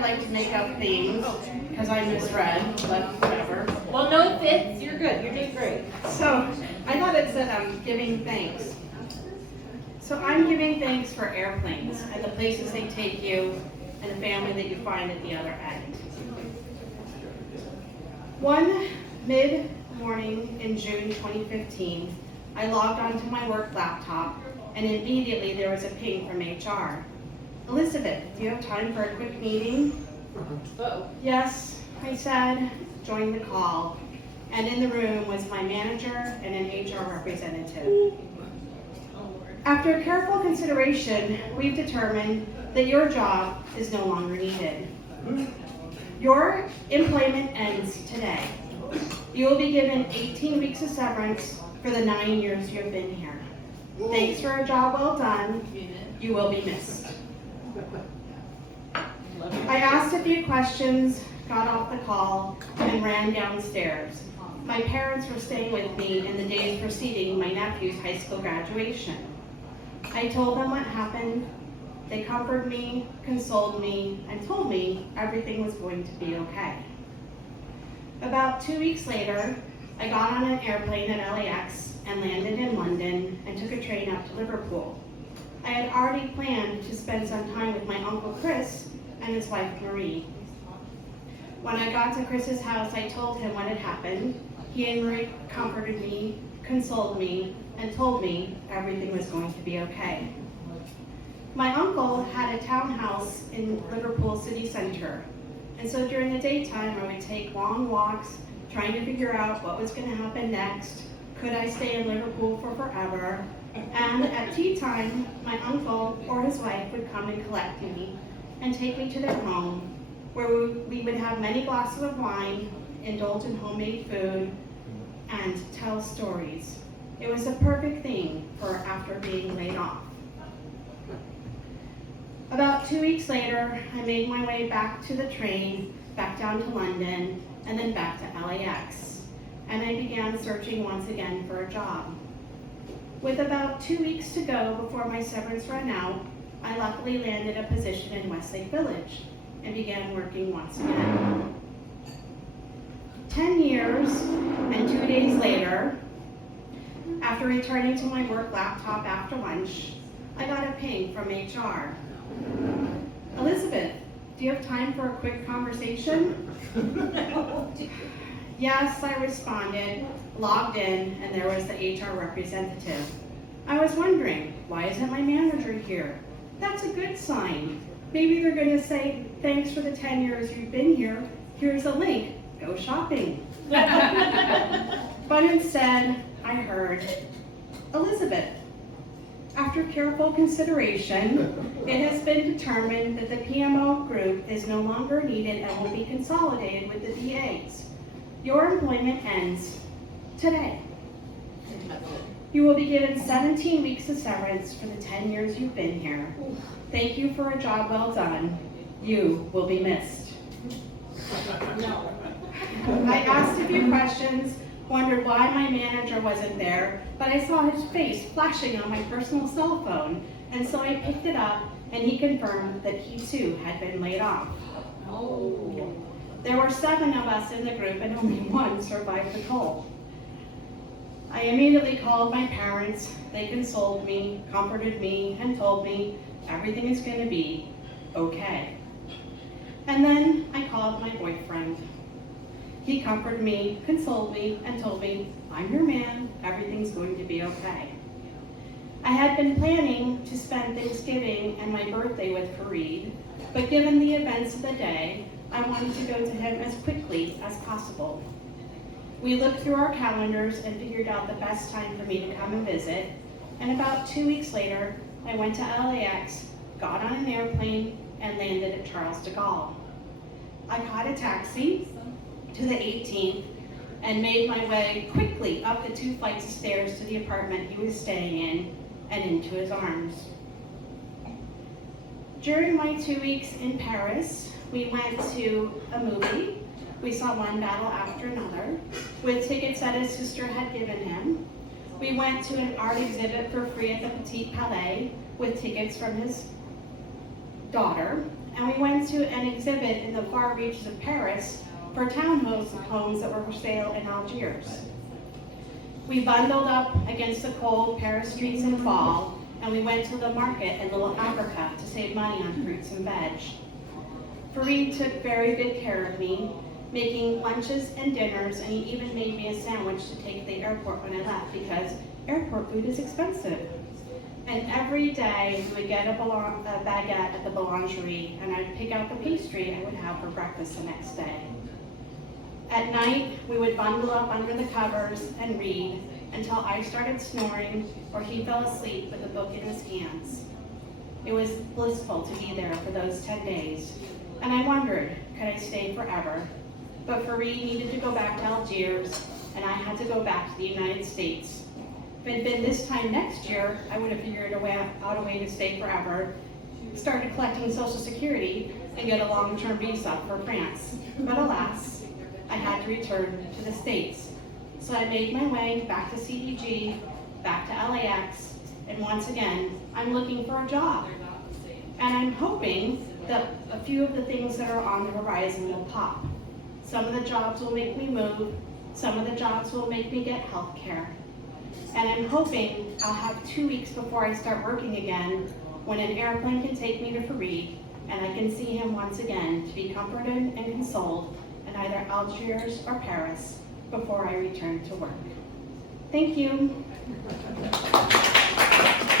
I like to make up things because I misread, but whatever. Well, no fits. You're good. You're doing great. So I thought it said I'm giving thanks. So I'm giving thanks for airplanes and the places they take you and the family that you find at the other end. One mid-morning in June 2015, I logged onto my work laptop and immediately there was a ping from HR. Elizabeth, do you have time for a quick meeting? Uh-oh. Yes, I said, join the call. And in the room was my manager and an HR representative. After careful consideration, we've determined that your job is no longer needed. Your employment ends today. You will be given 18 weeks of severance for the 9 years you have been here. Thanks for a job well done. You will be missed. I asked a few questions, got off the call, and ran downstairs. My parents were staying with me in the days preceding my nephew's high school graduation. I told them what happened. They comforted me, consoled me, and told me everything was going to be okay. About 2 weeks later, I got on an airplane at LAX and landed in London and took a train up to Liverpool. I had already planned to spend some time with my Uncle Chris and his wife Marie. When I got to Chris's house, I told him what had happened. He and Marie comforted me, consoled me, and told me everything was going to be okay. My uncle had a townhouse in Liverpool city center, and so during the daytime I would take long walks trying to figure out what was going to happen next. Could I stay in Liverpool for forever? And at tea time, my uncle or his wife would come and collect me and take me to their home, where we would have many glasses of wine, indulge in homemade food, and tell stories. It was a perfect thing for after being laid off. About 2 weeks later, I made my way back to the train, back down to London, and then back to LAX. And I began searching once again for a job. With about 2 weeks to go before my severance ran out, I luckily landed a position in Westlake Village and began working once again. 10 years and 2 days later, after returning to my work laptop after lunch, I got a ping from HR. Elizabeth, do you have time for a quick conversation? Yes, I responded, logged in, and there was the HR representative. I was wondering, why isn't my manager here? That's a good sign. Maybe they're going to say, thanks for the 10 years you've been here. Here's a link. Go shopping. But instead, I heard, Elizabeth, after careful consideration, it has been determined that the PMO group is no longer needed and will be consolidated with the VAs. Your employment ends today. You will be given 17 weeks of severance for the 10 years you've been here. Thank you for a job well done. You will be missed. No. I asked a few questions, wondered why my manager wasn't there, but I saw his face flashing on my personal cell phone, and so I picked it up, and he confirmed that he too had been laid off. Oh. There were 7 of us in the group, and only 1 survived the call. I immediately called my parents. They consoled me, comforted me, and told me everything is going to be okay. And then I called my boyfriend. He comforted me, consoled me, and told me, I'm your man, everything's going to be okay. I had been planning to spend Thanksgiving and my birthday with Fareed, but given the events of the day, I wanted to go to him as quickly as possible. We looked through our calendars and figured out the best time for me to come and visit, and about 2 weeks later, I went to LAX, got on an airplane, and landed at Charles de Gaulle. I caught a taxi to the 18th and made my way quickly up the 2 flights of stairs to the apartment he was staying in and into his arms. During my 2 weeks in Paris, we went to a movie. We saw one battle after another with tickets that his sister had given him. We went to an art exhibit for free at the Petit Palais with tickets from his daughter. and we went to an exhibit in the far reaches of Paris for townhomes that were for sale in Algiers. We bundled up against the cold Paris streets in fall, and we went to the market in Little Africa to save money on fruits and veg. Fareed took very good care of me, making lunches and dinners, and he even made me a sandwich to take to the airport when I left because airport food is expensive. And every day we would get a baguette at the boulangerie, and I'd pick out the pastry I would have for breakfast the next day. At night, we would bundle up under the covers and read until I started snoring or he fell asleep with a book in his hands. It was blissful to be there for those 10 days, and I wondered, could I stay forever? But Fareed needed to go back to Algiers, and I had to go back to the United States. If it had been this time next year, I would have figured out a way to stay forever, started collecting Social Security, and get a long-term visa for France. But alas, I had to return to the States. So I made my way back to CDG, back to LAX, and once again, I'm looking for a job. And I'm hoping that a few of the things that are on the horizon will pop. Some of the jobs will make me move, some of the jobs will make me get health care. And I'm hoping I'll have 2 weeks before I start working again when an airplane can take me to Fareed and I can see him once again to be comforted and consoled in either Algiers or Paris before I return to work. Thank you.